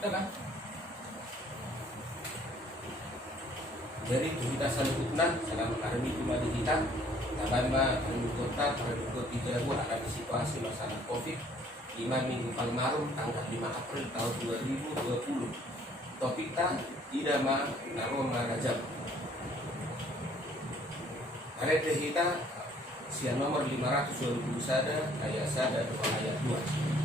Udah kan? Jadi kita salutna salam armi cuma di kita karena kota penduduk kita buat ada situasi masalah COVID 5 minggu paling malam tanggal 5 April tahun 2020. Topik kita tidak naroma rajab. Ayat kita siang nomor 520 sada ayat 1 ayat 2.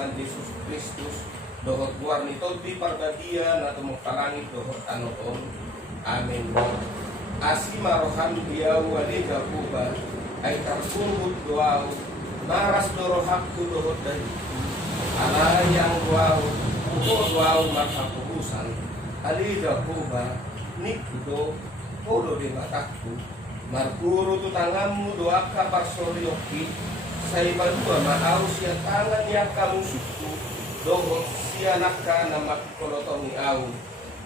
Tuhan Yesus Kristus dohot buar ni tolpi parbadia na tumuktalangit dohot anoon. Amin. Asima roham diyaw waliga kuba ay tarsungut doaw maras dorohakku dohot dari alayang doaw uko doaw makapuhusan aliga kuba nikdo podo di batakku marguru tutangamu doaka parsorioki saya badua maaw siya tangan niya kamusuku dohot siya naka na makikolotongi aw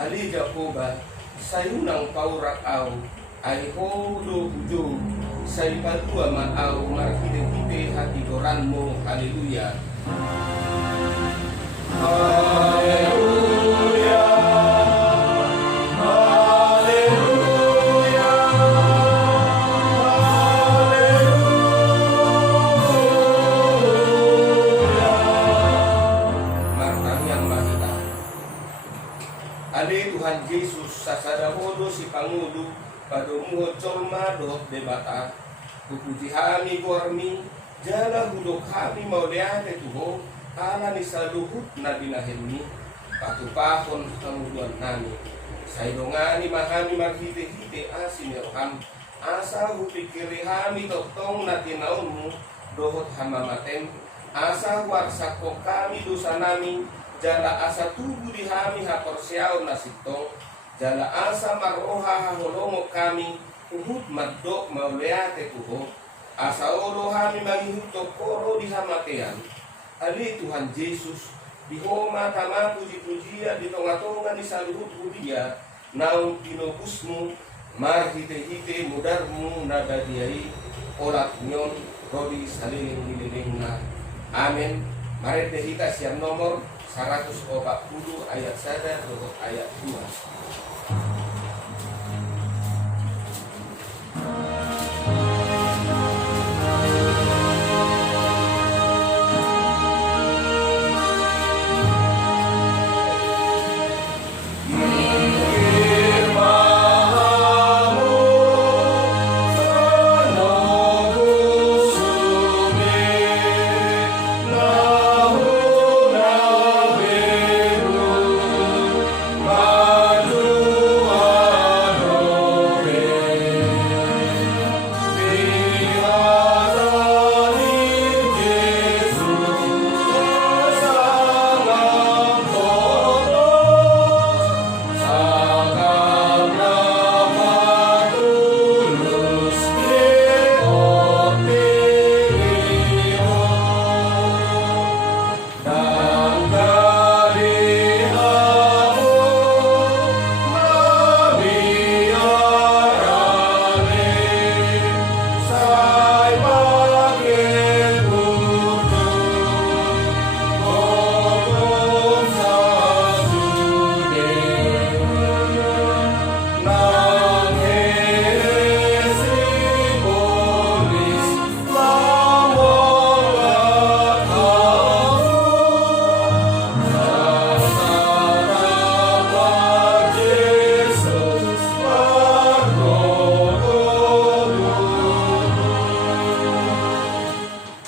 aliga kuba sayunang paurak aw ay hodo hujo say badua maaw marhide-hide hatigoranmu. Haleluya. Haleluya. Tuhan Yesus sasadahodo si Pangulo padumuhod colma dohot debata puputi hami gormi jala hudok hami mauliate tuho ala ni saluhut na binahemi patupahon kamuduan nami saidongani mahami marhite-hite asin roham asa hupikiri hami totong na tinaunmu dohot hamamatem asa warsako kami dosa nami jala asa tubuh di hami haporsiaw na sitong jala asa maroha holongo kami uhud madok mauleate kuho asa olo hami mangihuto koro di hamatean ali Tuhan Yesus di homa tama puji-pujian di tonga-tonga ni saluhut udia naum pinopusmu marhite-hite mudarmu nadadiai olat nyon rodi saliling-lilingna. Amin. Mari kita siap nomor 140 ayat 1 dohot ayat 2.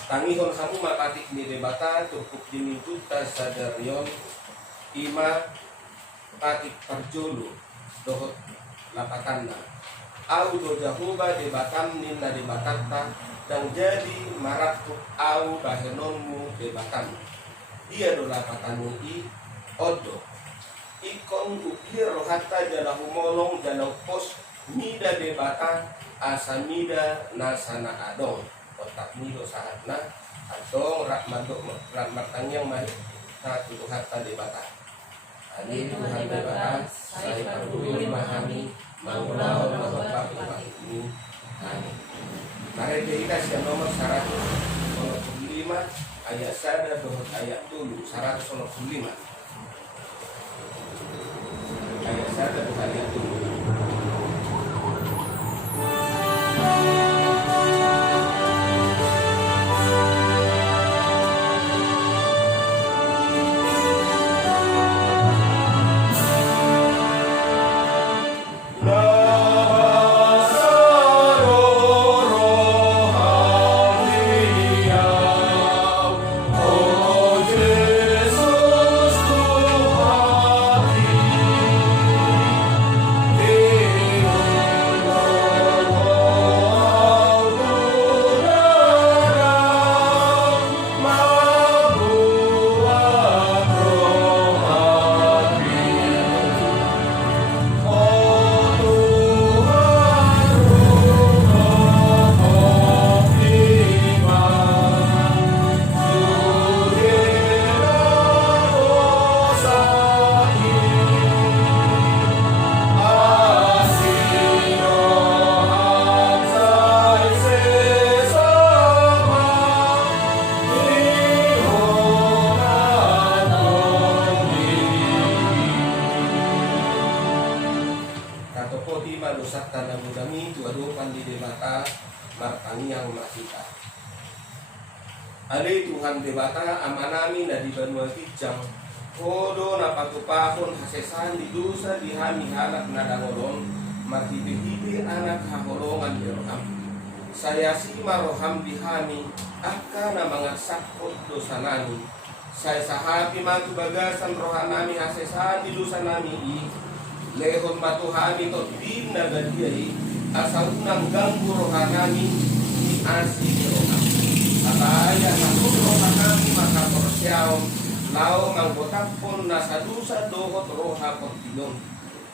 Tangihon kamu matatik ni debata tukuk dimijuta sadarion ima tatik parjolo dohot lapatanna au do jahuba debatam ninna debatatta dan jadi marakuk au bahenonmu debatam dia do lapatanmu i odo ikon ukir rohatta jalahu molong jalau pos mida debata asamida nasana adong otak nido saatna atau rahmatang mari satu hatta debata ani Tuhan debata saya perlu memahami maulau bapak ini amin. Mari kita siap nomor 125 ayat 1 dohot ayat dulu 125 ayat 1 dohot ayat dulu. Ali Tuhan debata amanami na di banua kijang kodo na patupahon hasesan di dosa di hami halak na dangolon marhibe-hibe anak haholongan yeroham saya si maroham di hami akka na mga sakot dosa nami saya sahapi matu bagasan rohanami hasesan di dosa nami i lehon matuhami to din na gadiyai asal unang ganggu rohanami ni asi yeroham Ataya nakut rohanami maka persyaom lao manggotapon nasadusa dohot roha kontilon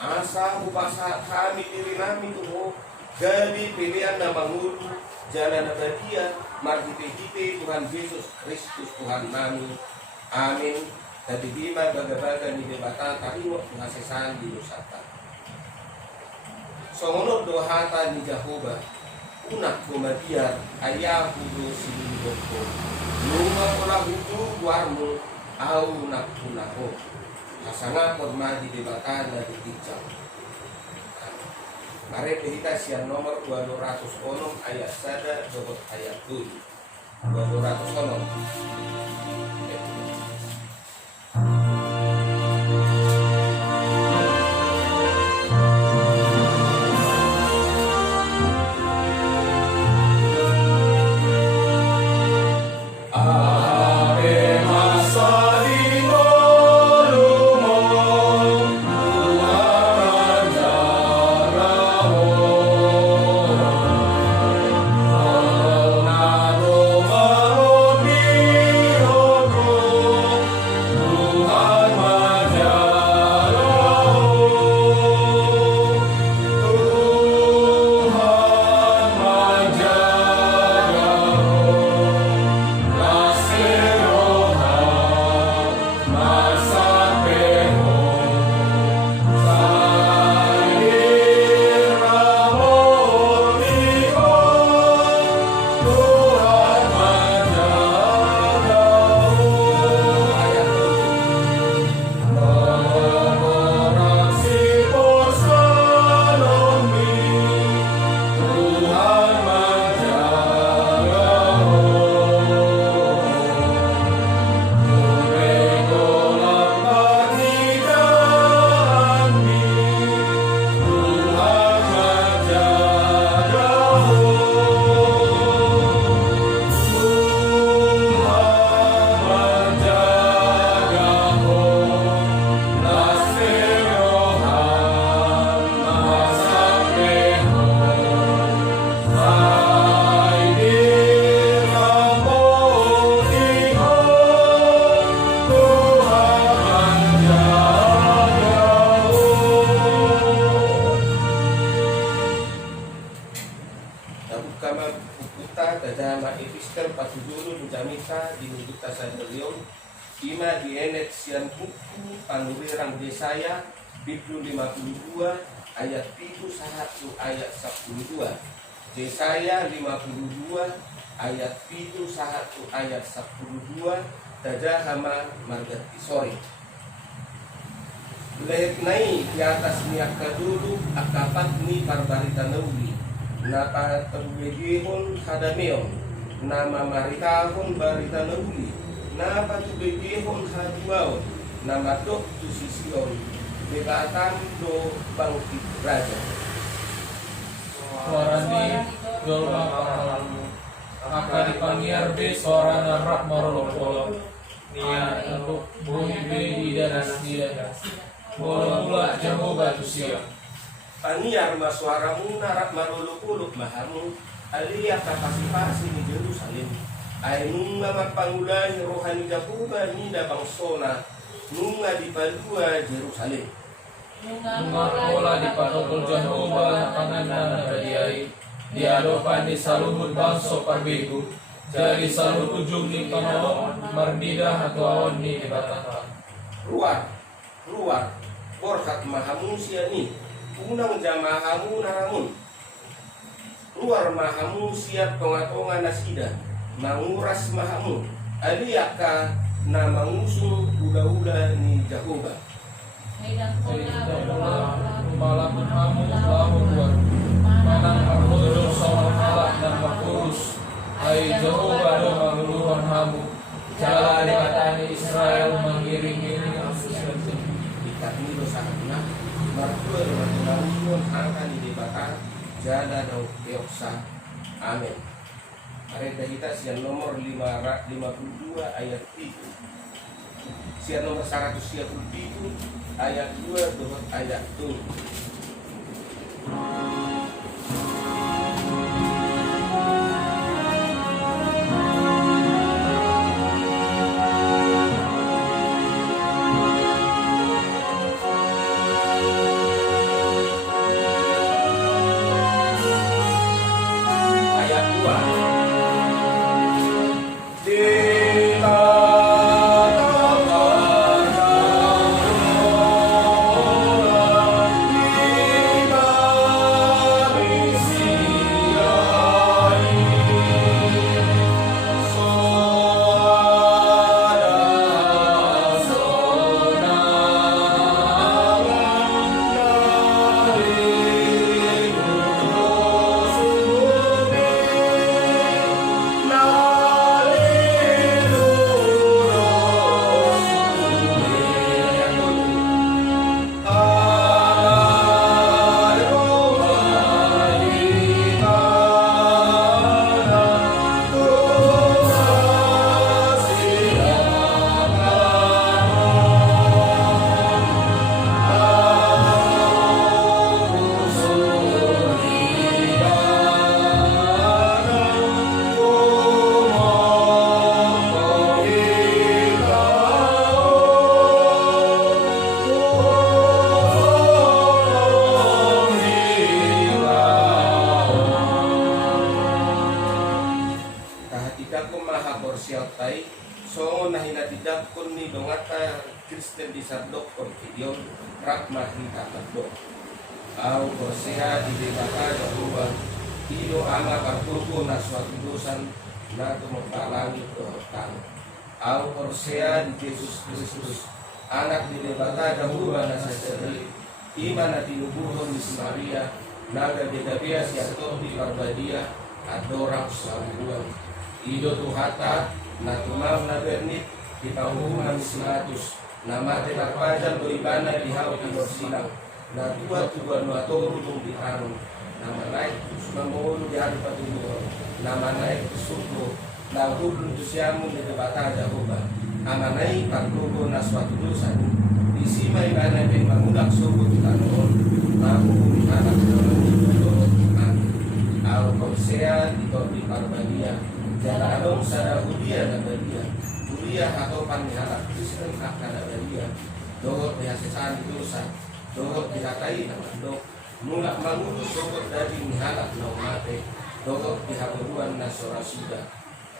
asa upasa kami diri nami tuho gadi pilihan na mangulu jalan abadia marhite-hite Tuhan Yesus Kristus Tuhan nami amin. Tapi bima baga-baga ni debata tarimo ngasesan di Nusata. Songonot dohata ni Jahoba unak kumadiar ayah hudu silindoko luma kola hudu warmu au nak kunaho asanga korma di debata na ditijang. Mari kita siang nomor 206 ayat sada dobot ayat 7 206. Ima dienet sian buku panurirang Yesaya Biblu 52 ayat 1 ayat 12. Yesaya 52 ayat 1 ayat 12 Dajahama margati sore. Lehet nai di atas niaka dulu akapat ni barbarita nauli napa terbegihun hadameon nama maritahun barita nauli napa tubegihun haduaon nama dok tu sision debatan do bangkit raja suarani dolma pangalamu maka dipanggil be suara narak marolopolo nia untuk bumi be idanas idanas bola jamu batu siang Paniar masuaramu narak marolopolo mahamu aliyah kapasipasi ni Jerusalem ainunga mapangulahi rohani Jakuba nida bangsona nunga di palua Jerusalem nunga pola di patokol Jakuba panganan nabadiai diadopan di saluhut bangso parbegu jadi saluh ujung di panaon mardidah atau awan ni di batata luar borkat mahamu siani unang jamahamu naramun luar mahamu siap tonga-tonga nasida manguras mahamu aliyaka na mangusung ula-ula ni Jakoba malam kamu selalu buat manang armudul sama malak dan makurus hai Jakoba do manguluhan hamu jalan di katani Israel mengiring-iring ikat ni dosa hakuna martua dengan usun angka di debata jada dau keoksa amin. Areta kita sian nomor 52 ayat 3 sian nomor 137 ayat 2 turut ayat 7 ayat 2 Di tanah rahmat kita do. Au korsea di debata jahuba ido ama kartuku na suatu dosan na tumapalangi dohorkan. Au korsea di Yesus Kristus anak di debata jahuba na sasari iman na tinubuhon di Maria naga dedabia siato di parbadia adorak sabuan ido tuhata na tumam na bernit di panghuman silatus nama tetarpajan doibana di hau timur silang na tua no turun di tanong nama naik mamulu di hari patulo nama naik suku na hubun tusiamu di debata jahoba ama naik parlugo na suatu dosa di sima ibana ben mangulak suku di tanong na hubun anak au konsea di parbadia jala adong sada hudia dan badia hudia atau panihara Kristen akan badia dohot bihasesan dosa dohot dihatai nama dok mulak mangulu sokot dari mihalak no mate dohot dihaburuan nasora sudah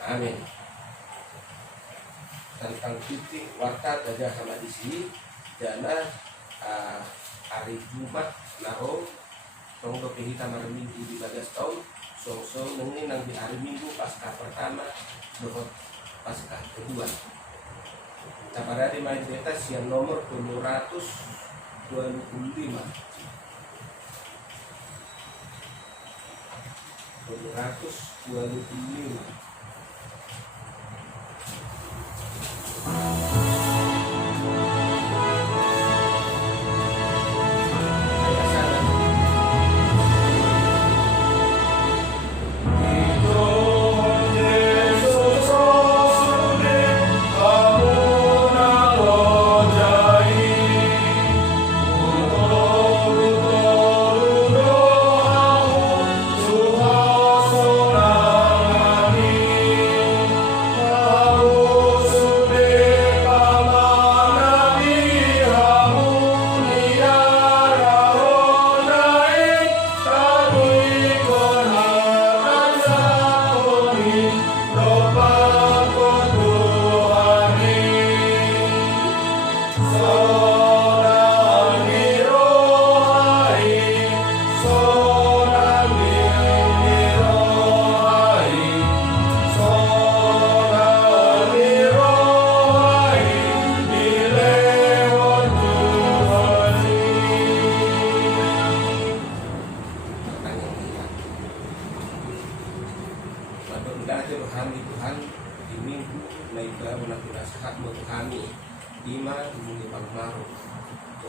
amin. Tentang titik warta aja sama di sini dana hari Jumat naho tonggo kita malam minggu di bagas tahun song ini nang di hari Minggu pasca pertama dohot pasca kedua pada di main betas yang nomor 225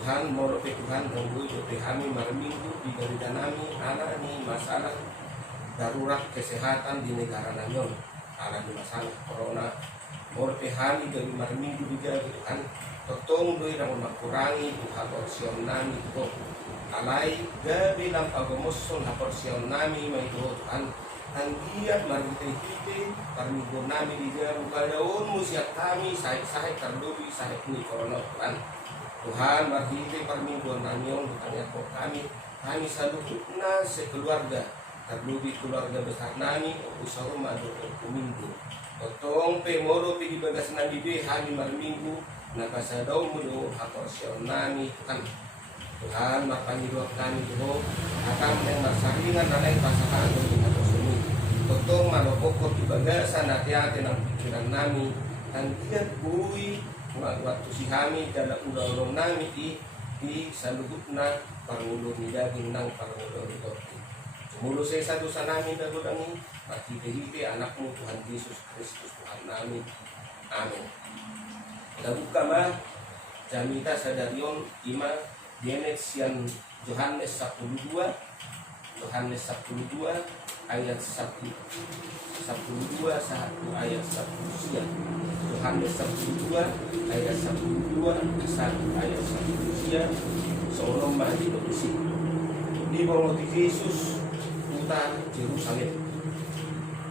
Tuhan morope Tuhan ganggu jote kami malam minggu di garis nami anak ini masalah darurat kesehatan di negara namun alami masalah corona morope kami dari malam minggu juga Tuhan totong doi namun kurangi Tuhan porsion nami itu alai gabi lampau gomoson porsion nami mai Tuhan anggiat marite hite parminggu nami di jalan daun musiat kami sahik terdobi sahik ni corona Tuhan marhite parmingguan namion bertanya kami salukna sekeluarga terlebih keluarga besar nami usaha madu minggu potong pe moro pe di bagas nami be hari minggu nakasadau mudo haporsion nami Tuhan mapanyiruak kami tuh akan yang masaringan nalai pasangan untuk haposuni potong malopokot di bagasan hati-hati nang pikiran nami dan dia bui waktu si kami dalam ulang nami di saluhutna pangulur ni daging nang pangulur itu. Mulu saya satu sanami dagudangi hite anakmu Tuhan Yesus Kristus Tuhan nami. Amin. Dabuka mah jamita sadarion ima dienet sian Yohanes 12 ayat 1 ayat 1 siang Yohanes 12 ayat 1 ayat 1 siang seorang mati bersih di bawah Yesus hutan Yerusalem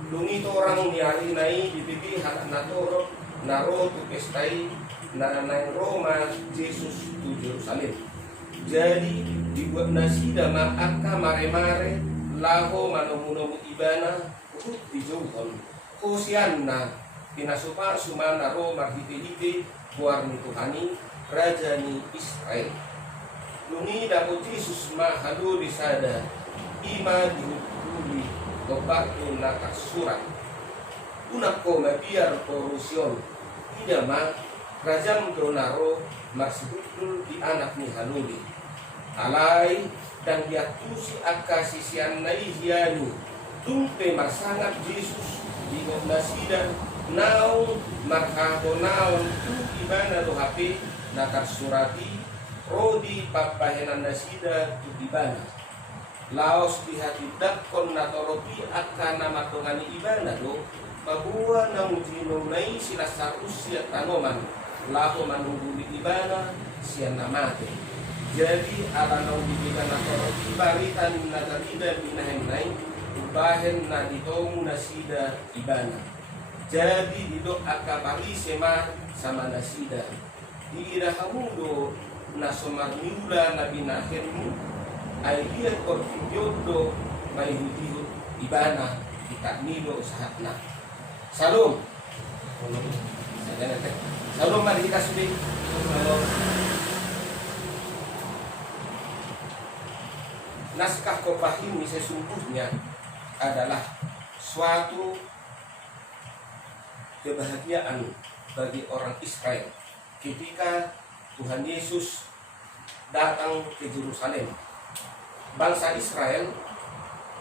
lungi itu orang niari nai di pipi hak naro tu pestai nanai Roma Yesus tu Yerusalem jadi dibuat nasi dama akka mare laho manomuno ibana dijauhon kusianna pinasupa sumana ro marhite-hite buarni Tuhani rajani Israel na po Jesus mahalo di sada ima dihutuli kebakun nakasurat unak ko mabiar korusyon ida ma rajam donaro maksudul di anak ni haluli alai dan diatusi akasisian naihianu tumpe marsangat Jesus di nasidan naung markaho naung tu ibana lo hape nakasurati rodi papahenan nasida tu ibana laos dihatidak kon natoropi akan nama tongani ibana do pabuwa nang jinunai sila sarus siya tanoman laho manunggu di ibana siya namate jadi ala nang dibigan natoropi baritan nagarida binahenay ubahen na ditong nasida ibana jadi didok akabari sema sama nasida di irahamudo na somarniula na binahenmu ay dia korpidyodo may hudihot ibana itaknido sahatna salom salom mari kita sudah naskah Kopahimi sesungguhnya adalah suatu kebahagiaan bagi orang Israel ketika Tuhan Yesus datang ke Yerusalem. Bangsa Israel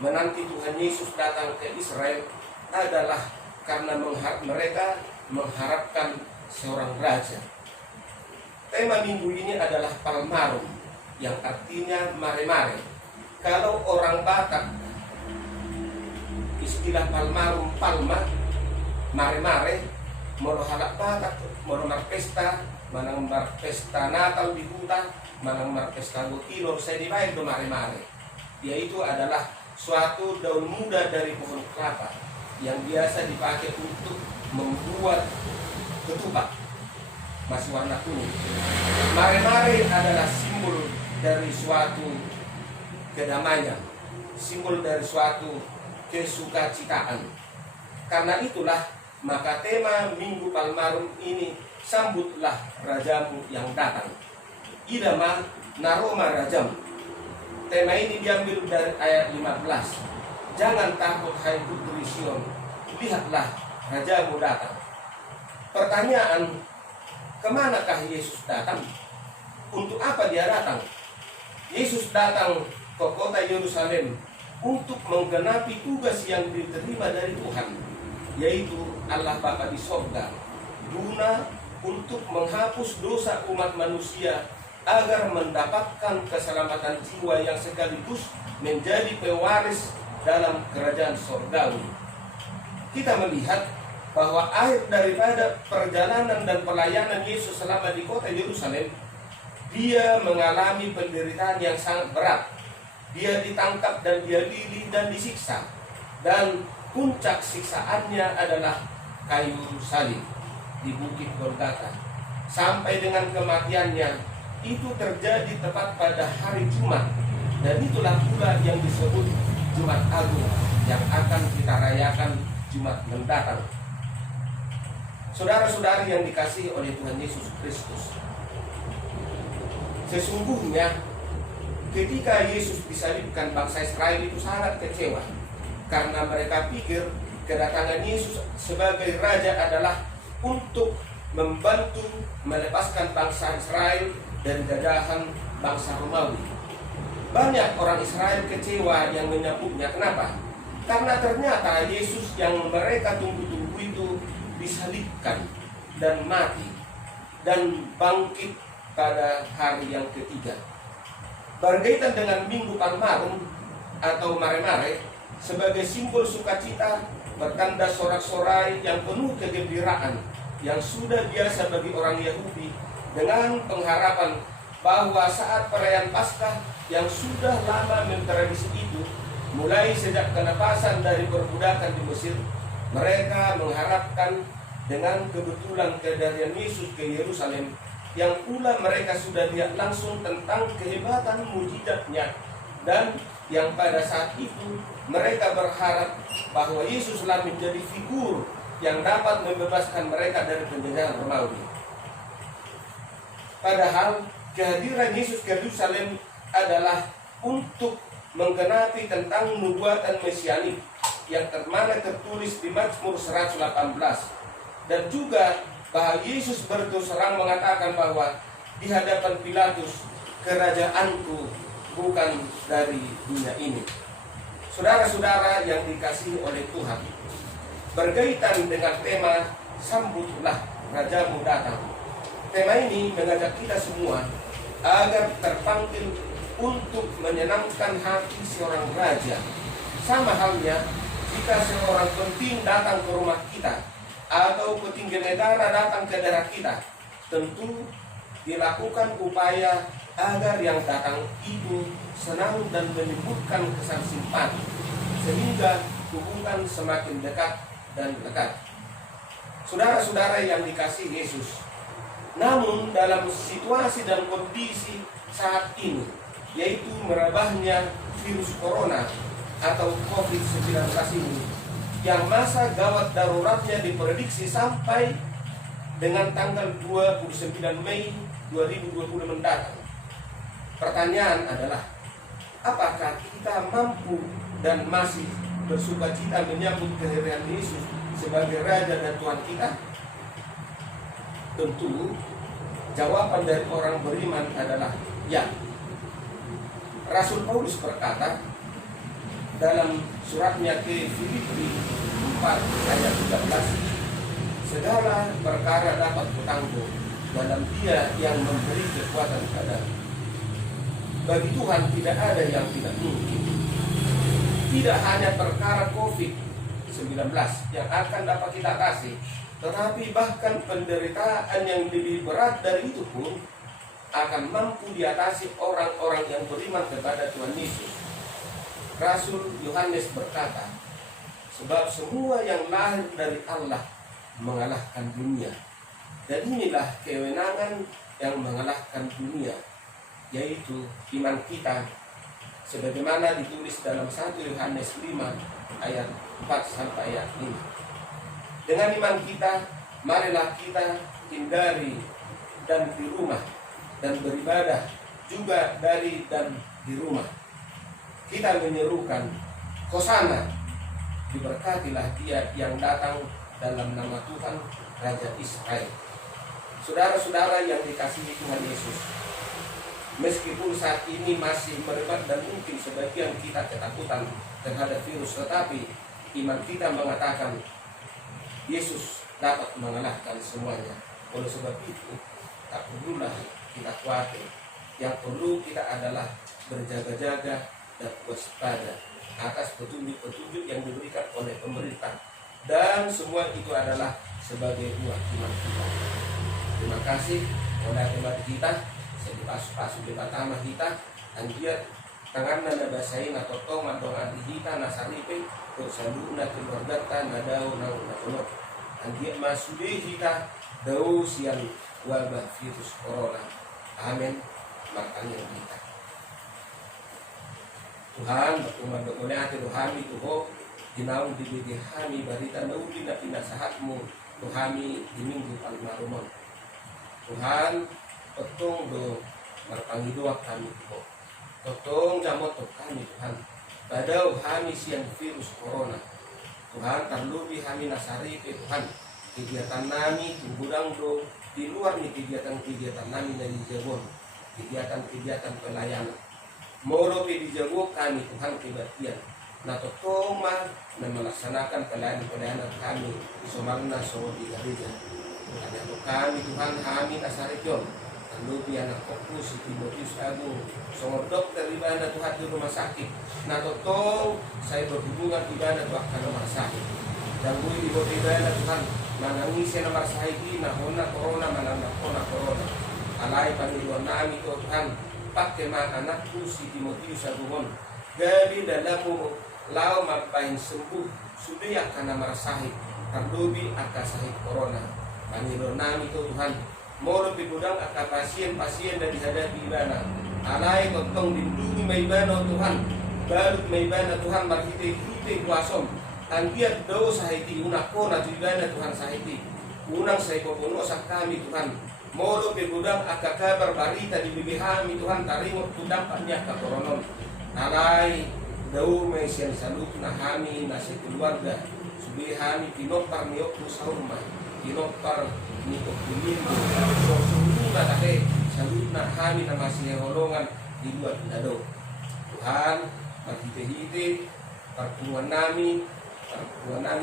menanti Tuhan Yesus datang ke Israel adalah karena mereka mengharapkan seorang raja. Tema minggu ini adalah Palmarum yang artinya mare-mare. Kalau orang Batak istilah Palmarum palma mare-mare moro halak Batak moro marpesta manang marpesta Natal di hutan manang marpesta Gotilo saya dibayar do mare-mare yaitu adalah suatu daun muda dari pohon kelapa yang biasa dipakai untuk membuat ketupat masih warna kuning. Mare-mare adalah simbol dari suatu kedamaian, simbol dari suatu kesukacitaan. Karena itulah maka tema Minggu Palmarum ini sambutlah rajamu yang datang. Idama naroma rajam. Tema ini diambil dari ayat 15. Jangan takut hai putri Sion, lihatlah rajamu datang. Pertanyaan, kemanakah Yesus datang? Untuk apa dia datang? Yesus datang ke kota Yerusalem untuk menggenapi tugas yang diterima dari Tuhan, yaitu Allah Bapa di sorga, guna untuk menghapus dosa umat manusia agar mendapatkan keselamatan jiwa yang sekaligus menjadi pewaris dalam kerajaan sorgawi. Kita melihat bahwa akhir daripada perjalanan dan pelayanan Yesus selama di kota Yerusalem, dia mengalami penderitaan yang sangat berat. Dia ditangkap dan diadili dan disiksa. Dan puncak siksaannya adalah kayu salib di Bukit Golgota. Sampai dengan kematiannya itu terjadi tepat pada hari Jumat. Dan itulah pula yang disebut Jumat Agung yang akan kita rayakan Jumat mendatang. Saudara-saudari yang dikasihi oleh Tuhan Yesus Kristus, sesungguhnya ketika Yesus disalibkan, bangsa Israel itu sangat kecewa karena mereka pikir kedatangan Yesus sebagai raja adalah untuk membantu melepaskan bangsa Israel dari jajahan bangsa Romawi. Banyak orang Israel kecewa yang menyambutnya. Kenapa? Karena ternyata Yesus yang mereka tunggu-tunggu itu disalibkan dan mati dan bangkit pada hari yang ketiga. Berkaitan dengan Minggu Palmarum atau mare-mare sebagai simbol sukacita, bertanda sorak-sorai yang penuh kegembiraan yang sudah biasa bagi orang Yahudi, dengan pengharapan bahwa saat perayaan Paskah yang sudah lama mentradisi itu, mulai sejak kelepasan dari perbudakan di Mesir, mereka mengharapkan dengan kebetulan kedatangan Yesus ke Yerusalem, yang pula mereka sudah lihat langsung tentang kehebatan mujizatnya, dan yang pada saat itu mereka berharap bahwa Yesuslah menjadi figur yang dapat membebaskan mereka dari penjajahan Romawi. Padahal kehadiran Yesus ke Yerusalem adalah untuk menggenapi tentang nubuatan mesianik yang termana tertulis di Mazmur 118, dan juga bahwa Yesus berterus terang mengatakan bahwa di hadapan Pilatus, kerajaanku bukan dari dunia ini. Saudara-saudara yang dikasihi oleh Tuhan, berkaitan dengan tema sambutlah Rajamu datang. Tema ini mengajak kita semua agar terpanggil untuk menyenangkan hati seorang raja. Sama halnya jika seorang penting datang ke rumah kita atau petinggi negara datang ke daerah kita, tentu dilakukan upaya agar yang datang itu senang dan menimbulkan kesan simpati, sehingga hubungan semakin dekat dan dekat. Saudara-saudara yang dikasihi Yesus, namun dalam situasi dan kondisi saat ini, yaitu merebahnya virus corona atau COVID-19 ini, yang masa gawat daruratnya diprediksi sampai dengan tanggal 29 Mei 2020 mendatang. Pertanyaan adalah, apakah kita mampu dan masih bersukacita menyambut kehadiran Yesus sebagai Raja dan Tuhan kita? Tentu jawaban dari orang beriman adalah ya. Rasul Paulus berkata dalam suratnya ke Filipi 4 ayat 13, segala perkara dapat kutanggung dalam Dia yang memberi kekuatan padaku. Bagi Tuhan tidak ada yang tidak mungkin. Tidak hanya perkara COVID-19 yang akan dapat kita atasi, tetapi bahkan penderitaan yang lebih berat dari itu pun akan mampu diatasi orang-orang yang beriman kepada Tuhan Yesus. Rasul Yohanes berkata, sebab semua yang lahir dari Allah mengalahkan dunia. Dan inilah kewenangan yang mengalahkan dunia, yaitu iman kita, sebagaimana ditulis dalam 1 Yohanes 5 ayat 4 sampai ayat 5. Dengan iman kita, marilah kita hindari dan di rumah, dan beribadah juga dari dan di rumah. Kita menyerukan, Hosana, diberkatilah Dia yang datang dalam nama Tuhan Raja Israel. Saudara-saudara yang dikasihi Tuhan Yesus, meskipun saat ini masih merebak dan mungkin sebagian kita ketakutan terhadap virus, tetapi iman kita mengatakan Yesus dapat mengalahkan semuanya. Oleh sebab itu, tak perlulah kita khawatir. Yang perlu kita adalah berjaga-jaga dan waspada atas petunjuk-petunjuk yang diberikan oleh pemerintah, dan semua itu adalah sebagai buah iman kita. Terima kasih oleh teman kita, saya pasu-pasu di pertama kita, anjir tangan nada basahin atau tong doa di kita nasaripe untuk saluna keluarga nadau nang nakono anjir masude kita dau siang wabah virus corona. Amin. Makanya kita Tuhan berkumandang oleh hati rohani Tuhan dinaung di bidi kami barita nauli na pinasahatmu Tuhami di minggu palmarumon. Tuhan potong do marpangiduak kami Tuhan, potong jamot kami Tuhan badau kami siang virus corona. Tuhan terlebih kami nasari Tuhan kegiatan nami tunggudang do di luar nih kegiatan nami dari Jabon, kegiatan pelayanan moro di Jabon kami Tuhan kebaktian na totoma na melaksanakan pelayanan kami di Somarna so di gereja. Hanya untuk kami Tuhan kami nasarijon terlebih anak fokus si Timotius Agung songor dokter di mana Tuhan di rumah sakit na totong saya berhubungan di mana Tuhan ke rumah sakit dan gue di bawah Tuhan manangisi nomor sahidi na hona corona mananakona corona alay paniluan nami Tuhan pakai anakku si Timotius Agung gabi dalammu lau mapain sembuh sudah karena merasahi terlebih akan sahid corona paniluan nami Tuhan moro pigudang akan pasien dan dihadapi ibana alay totong lindungi may ibana Tuhan balut may ibana Tuhan marhite kuasom anggiat do sahiti unak ko na ibana Tuhan sahiti unang sa ipopuno sa kami Tuhan Molo pegudang akakabar barita di bibihami Tuhan tarimot tu dampaknya ke koronon. Nalai daur mesian salut nahami nasi keluarga. Subihami pinopar niok tu saumah. Pinopar niok kulindo. Sosumuna kake salut nahami na masih holongan di dua dado. Tuhan maghite-hite pertemuan nami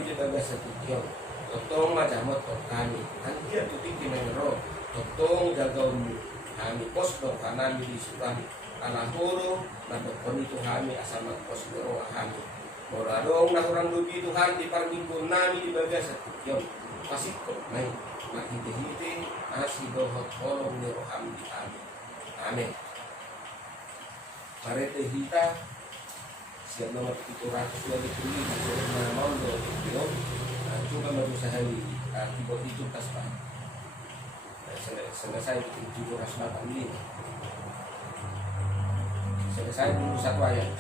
di bagas satu kiong. Totong majamot kami. Antia tutik di menero. Totong jagamu kami pos dong kanami di surami alahoro na dokon itu kami asal pos doro kami moradong na kurang lebih Tuhan di parminggu nami di bagas satu kiong pasik kok main maghite-hite nasi dohot kolong ni roham di kami amin. Parete hita siap nomor 720 na mondo kiong coba berusaha di keyboard itu tasbah selesai bikin 708 ini selesai dulu satu ayat.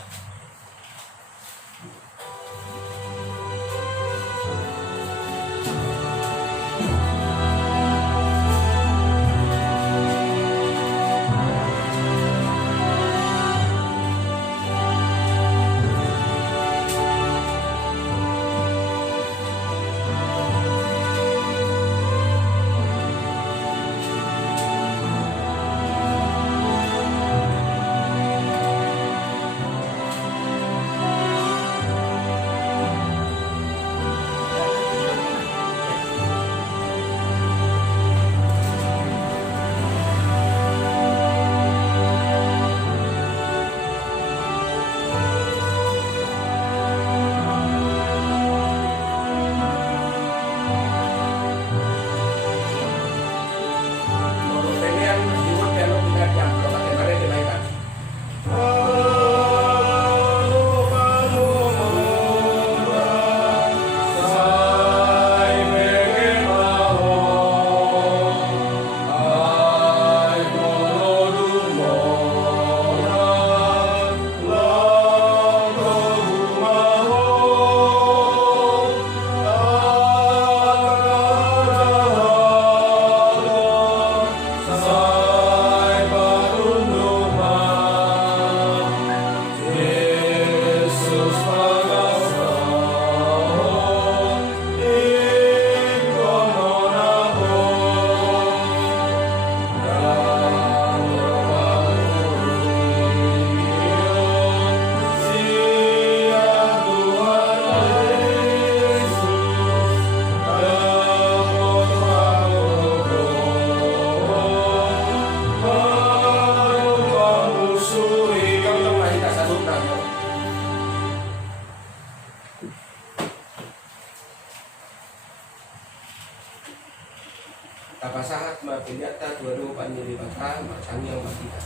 Kapasahat mapiliata dua-dua panjiri bata macangi yang makita.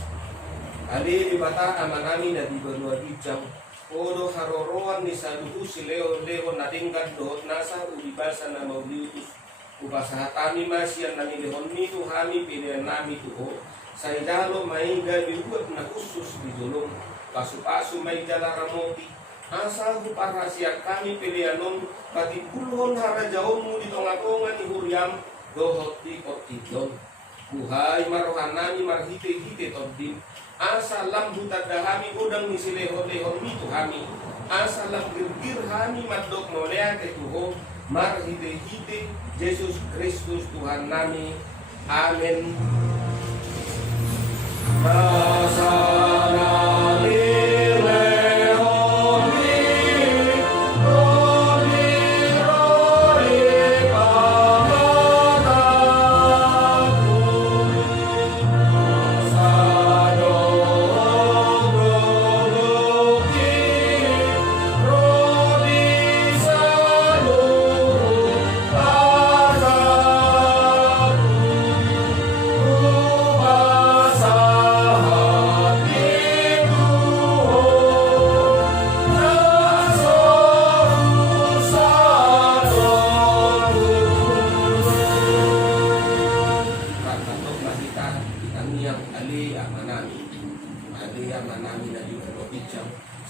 Ali di bata amanami na di berdua bijang. Odo haroroan ni saduhu si leo nadingkan dohot nasa udibasa na mauliutus. Upasahatami masyan nami lehon nitu hami pilihan nami tuho. Saidalo maiga bihuat na khusus di jolong. Pasu-pasu maigala ramoti. Asal huparasiak kami pilihanon pati puluhon harajaonmu di tongakongan ni huriam. Dohot di kotidon buhay marohanami marhite-hite toddim asalam hutadahami udang ni silehon-lehon itu hami asalam girgir hami madok molea ke tuho marhite-hite Yesus Kristus Tuhan nami amin.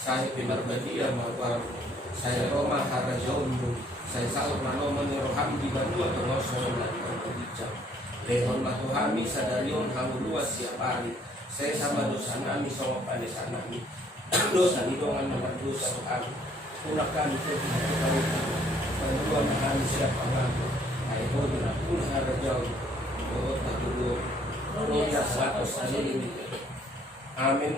Saya pinarbadia mawar saya Roma harajaundu saya saur manoman roham di bandua tengosol dan berbijak Lehon matuhami sadarion hanguluas siap hari. Saya sama dosa nami sama padesan nami. Dosa hidungan nomor dosa kami. Punakan itu kami. Penuan kami siap pengaku. Ayo dinapun harajau. Doa tertuduh. Roya 100 ini. Amin.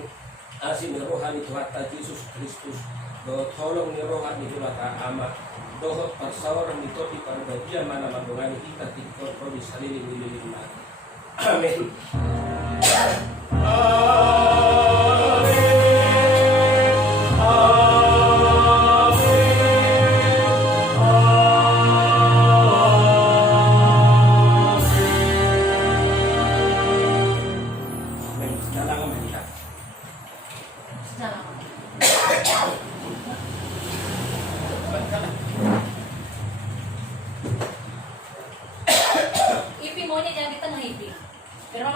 Asin rohani Tuhan Yesus Kristus. Doa tolong ni rohani Tuhan amat. Doa persawaran di topi pada bagian mana mandungan kita tikor produs salili milih mati. Amin. Ipi maunya jangan di tengah Ipi. Biar mama